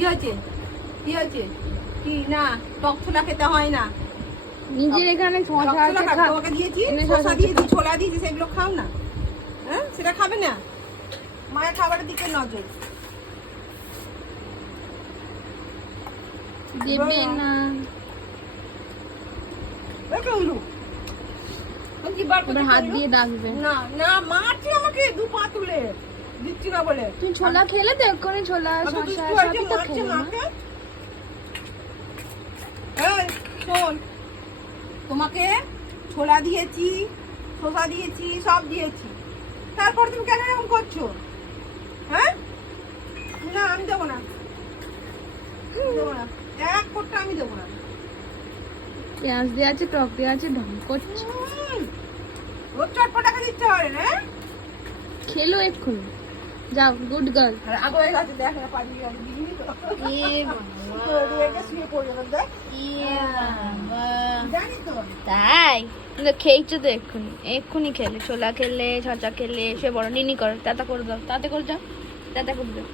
কি হয়েছে? কি হয়েছে? কি না টক ছোলা খেতে হয় না? নিজের এখানে শশা আছে, তোমাকে দিয়েছি, এনে শসা শসা দিয়েছি, ছোলা দিয়েছি, সেগুলো খাও না। হ্যাঁ, সেটা খাবে না? মায়ের খাবারের দিকে নজর দেবে না। ওটা হাত দিয়ে ডাকবে। না না, মারছি আমাকে দু পা তুলে, দিচ্ছি না বলে। তুমি ছোলা খেলে তো এক্ষুনি ছোলা শশা সবই তো খেলে না? এই শোন, তোমাকে ছোলা দিয়েছি, শসা দিয়েছি, সব দিয়েছি, তারপর তুমি কেন এরকম করছো? হ্যাঁ, না আমি দেবো না, দেবো না, এক ফোঁটা আমি দেবো না। পেঁয়াজ দিয়ে আছে, টক দিয়ে আছে, ঢং করছে। রোজ চটপটাকে দিতে হবে না? খেলো এক্ষুনি, যাও গুড গার্ল। আর আগে হয়ে গেছে, দেখ না পালিয়ে গেছে, দিদিনি তো। শুয়ে পড়ে গেল, দেখ। জানি তো। তাই কিন্তু খেয়েছো তো এক্ষুনি, এক্ষুনি খেলে, ছোলা খেলে, শসা খেলে, সে বড় নিনি করো, তাতা করে দাও, তাতে করে যাও, তাতা করে দাও।